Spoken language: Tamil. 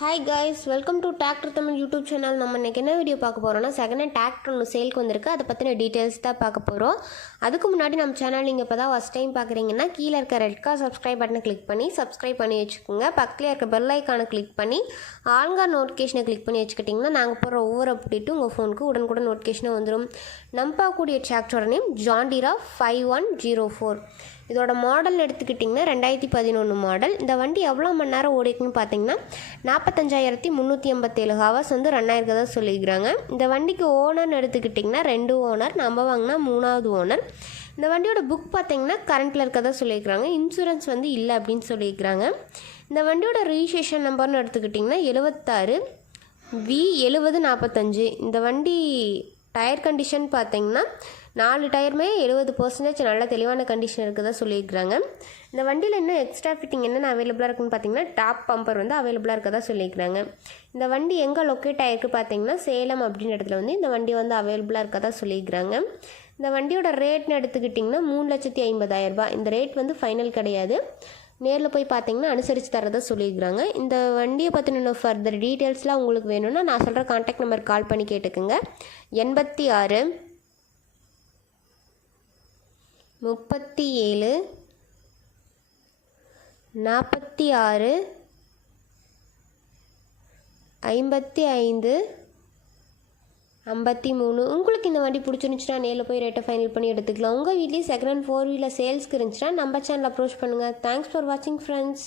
Hi guys, welcome to tractor Tamil YouTube channel. நம்ம இன்றைக்கி என்ன வீடியோ பார்க்க போகிறோம்னா, செகண்ட் ஹேண்ட் டிராக்டர் ஒன்று சேலுக்கு வந்திருக்கு. அதை பற்றின டீட்டெயில்ஸ் தான் பார்க்க போகிறோம். அதுக்கு முன்னாடி நம்ம சேனல் நீங்கள் இப்போ தான் ஃபஸ்ட் டைம் பார்க்குறீங்கன்னா கீழே இருக்க ரெட் கலர் சப்ஸ்கிரைப் பட்டனை கிளிக் பண்ணி சப்ஸ்கிரைப் பண்ணி வச்சுக்கோங்க. பக்கத்தில் இருக்க பெல் ஐக்கானை கிளிக் பண்ணி ஆல்கா நோட்டிஃபிகேஷனை கிளிக் பண்ணி வச்சுக்கிட்டிங்கன்னா நாங்கள் போகிற ஒவ்வொரு அப்டேட்டும் உங்கள் ஃபோனுக்கு உடனுக்குடன் நோட்டிஃபிகேஷனாக வந்துடும். நம்ம பார்க்கக்கூடிய டிராக்டரோட நேம் ஜான் டீரா 5104. இதோட மாடல் எடுத்துக்கிட்டிங்கன்னா 2011 மாடல். இந்த வண்டி எவ்வளோ மணி நேரம் ஓடிக்குன்னு பார்த்தீங்கன்னா 45,387 ஹவர்ஸ் வந்து ரன் ஆயிருக்கதா சொல்லியிருக்கிறாங்க. இந்த வண்டிக்கு ஓனர்னு எடுத்துக்கிட்டிங்கன்னா 2 ஓனர், நம்ம வாங்கினா 3வது ஓனர். இந்த வண்டியோட புக் பார்த்தீங்கன்னா கரண்ட்டில் இருக்கதா சொல்லியிருக்கிறாங்க. இன்சூரன்ஸ் வந்து இல்லை அப்படின்னு சொல்லியிருக்கிறாங்க. இந்த வண்டியோட ரிஜிஸ்ட்ரேஷன் நம்பர்னு எடுத்துக்கிட்டிங்கன்னா 76 V7045. இந்த வண்டி டயர் கண்டிஷன் பார்த்தீங்கன்னா 4 டயருமே 70% நல்ல தெளிவான கண்டிஷன் இருக்குதா சொல்லியிருக்கிறாங்க. இந்த வண்டியில் இன்னும் எக்ஸ்ட்ரா ஃபிட்டிங் என்னென்ன அவைலபிளாக இருக்குன்னு பார்த்தீங்கன்னா டாப் பம்பர் வந்து அவைலபிளாக இருக்கதா சொல்லியிருக்கிறாங்க. இந்த வண்டி எங்கே லொக்கேட் ஆகிருக்கு பார்த்தீங்கன்னா சேலம் அப்படின்ற இடத்துல வந்து இந்த வண்டி வந்து அவைலபிளாக இருக்கதா சொல்லியிருக்கிறாங்க. இந்த வண்டியோட ரேட்னு எடுத்துக்கிட்டிங்கன்னா 3,50,000 இந்த ரேட் வந்து ஃபைனல் கிடையாது. நேரில் போய் பார்த்தீங்கன்னா அனுசரித்து தரதை சொல்லியிருக்கிறாங்க. இந்த வண்டியை பற்றின ஃபர்தர் டீட்டெயில்ஸ்லாம் உங்களுக்கு வேணும்னா நான் சொல்கிற கான்டாக்ட் நம்பர் கால் பண்ணி கேட்டுக்குங்க. 86 37 46 55 53. உங்களுக்கு இந்த வண்டி பிடிச்சிருந்துச்சுன்னா நேரில் போய் ரேட்டை ஃபைனல் பண்ணி எடுத்துக்கலாம். உங்கள் வீட்லேயும் செகண்ட் ஹேண்ட் 4 வீலர் சேல்ஸ்க்கு இருந்துச்சுன்னா நம்ம சேனல் அப்ரோச் பண்ணுங்கள். தேங்க்ஸ் ஃபார் வாட்சிங் ஃப்ரெண்ட்ஸ்.